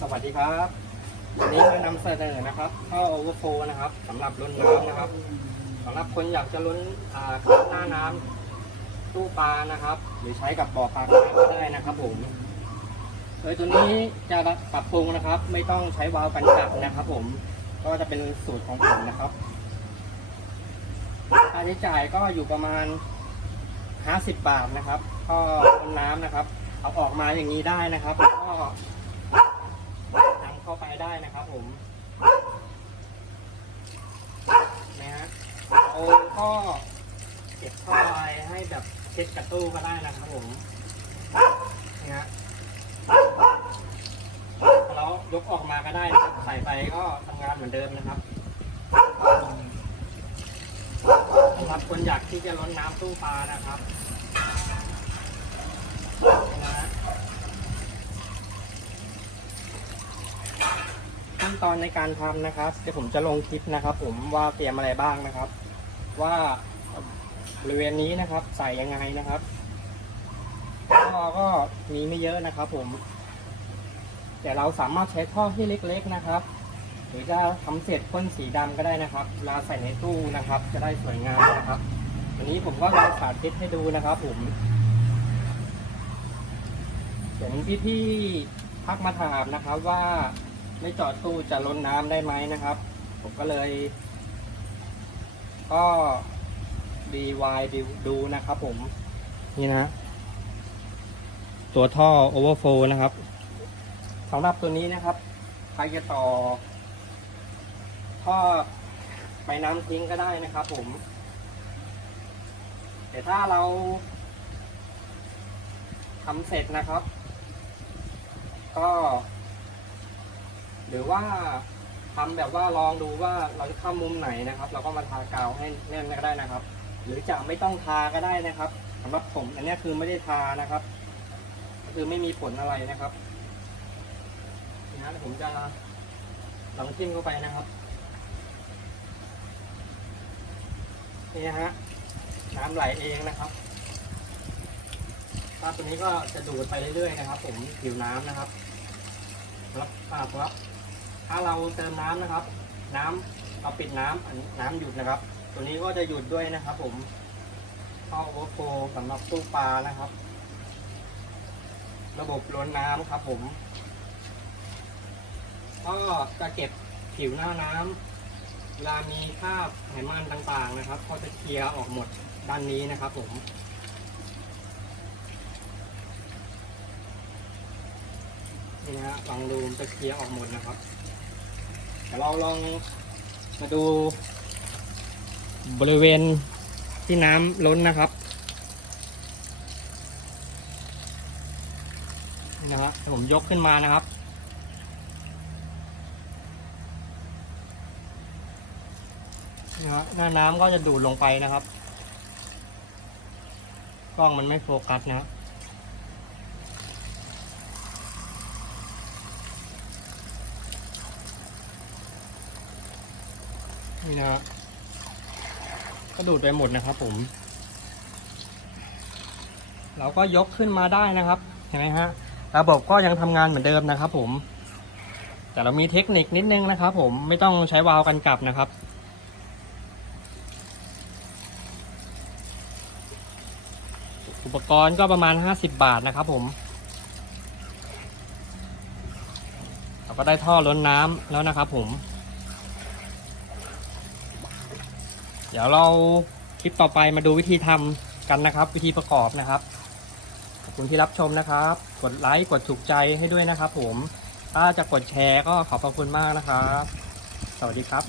สวัสดีครับ วันนี้มานำเสนอนะครับท่อโอเวอร์โฟนะครับสำหรับล้นน้ำนะครับสำหรับคนอยากจะล้นข้าหน้าน้ำตู้ปลานะครับ หรือใช้กับบ่อปลาก็ได้นะครับผมโดยตัวนี้จะปรับปรุงนะครับ ไม่ต้องใช้วาล์วกันกับนะครับ ผมก็จะเป็นสูตรของผมนะครับค่าใช้จ่ายก็อยู่ประมาณ 50 บาทนะครับท่อล้นน้ำนะครับ เอาออกมาอย่างนี้ได้นะครับแล้วก็ ได้นะครับผมนะฮะเราก็เก็บท่อไว้ให้แบบเช็ดกระตู้ก็ได้นะครับผมนะฮะแล้วยกออกมาก็ได้นะครับใส่ไปก็ทำงานเหมือนเดิมนะครับสำหรับคนอยากที่จะล้นน้ำตู้ปลานะครับนะฮะ ขั้น ตอนในการทำนะครับเดี๋ยวผมจะลงคลิปนะครับ ผมว่าเตรียมอะไรบ้างนะครับ ว่าบริเวณนี้นะครับ ใส่ยังไงนะครับท่อก็มีไม่เยอะนะครับ ผม แต่เราสามารถใช้ท่อที่เล็ก ๆนะครับ หรือจะทำเสร็จพ่นสีดำก็ได้นะครับเวลาใส่ในตู้นะครับ จะได้สวยงามนะครับวันนี้ผมก็ลองสาธิตให้ดูนะครับ ผมเห็นพี่ๆทักมาถามนะครับว่า ไม่จอดตู้จะล้นน้ำได้ไหมนะครับ ผมก็เลย ก็ DY ดูดูนะครับผม นี่นะ ตัวท่อ overflow นะครับสำหรับตัวนี้นะครับใครจะต่อ ท่อไปน้ำทิ้งก็ได้นะครับผม แต่ถ้าเราทำเสร็จนะครับ ก็ หรือว่าทำแบบว่าลองดูว่าเราจะเข้ามุมไหนนะครับ เราก็มาทากาวให้แน่นก็ได้นะครับ หรือจะไม่ต้องทาก็ได้นะครับสำหรับผมอันนี้คือไม่ได้ทานะครับ ก็คือไม่มีผลอะไรนะครับนะผมจะลองทิ้มเข้าไปนะครับนี่ฮะน้ำไหลเองนะครับถ้าตัวนี้ก็จะดูดไปเรื่อยๆนะครับ ผมผิวน้ำนะครับครับอ่าครับ ถ้าเราเติมน้ำนะครับ น้ำเราปิดน้ำอันนี้น้ำหยุดนะครับ ตัวนี้ก็จะหยุดด้วยนะครับ ผมท่อโอเวอร์โฟสำหรับตู้ปลานะครับ ระบบล้นน้ำครับ ผมก็จะเก็บผิวหน้าน้ำเวลามีคราบไขมันต่างๆนะครับ ก็จะเคลียร์ออกหมดด้านนี้นะครับ ผมนี่นะฮะลองดูมจะเคลียร์ออกหมดนะครับ เดี๋ยวเราลองมาดู บริเวณที่น้ำล้นนะครับนี่นะฮะผมยกขึ้นมานะครับนี่ฮะหน้าน้ำก็จะดูดลงไปนะครับ กล้องมันไม่โฟกัสนะครับ นี่นะฮะก็ดูดไปหมดนะครับ ผม เราก็ยกขึ้นมาได้นะครับ เห็นไหมฮะ ระบบก็ยังทำงานเหมือนเดิมนะครับ ผม แต่เรามีเทคนิคนิดนึงนะครับ ผมไม่ต้องใช้วาล์วกันกลับนะครับอุปกรณ์ก็ประมาณ 50 บาทนะครับ ผม เราก็ได้ท่อล้นน้ำแล้วนะครับ ผม เดี๋ยวเราคลิปต่อไปมาดูวิธีทำกันนะครับ วิธีประกอบนะครับ ขอบคุณที่รับชมนะครับ กดไลค์กดถูกใจให้ด้วยนะครับ ผมถ้าจะกดแชร์ก็ขอบพระคุณมากนะครับ สวัสดีครับ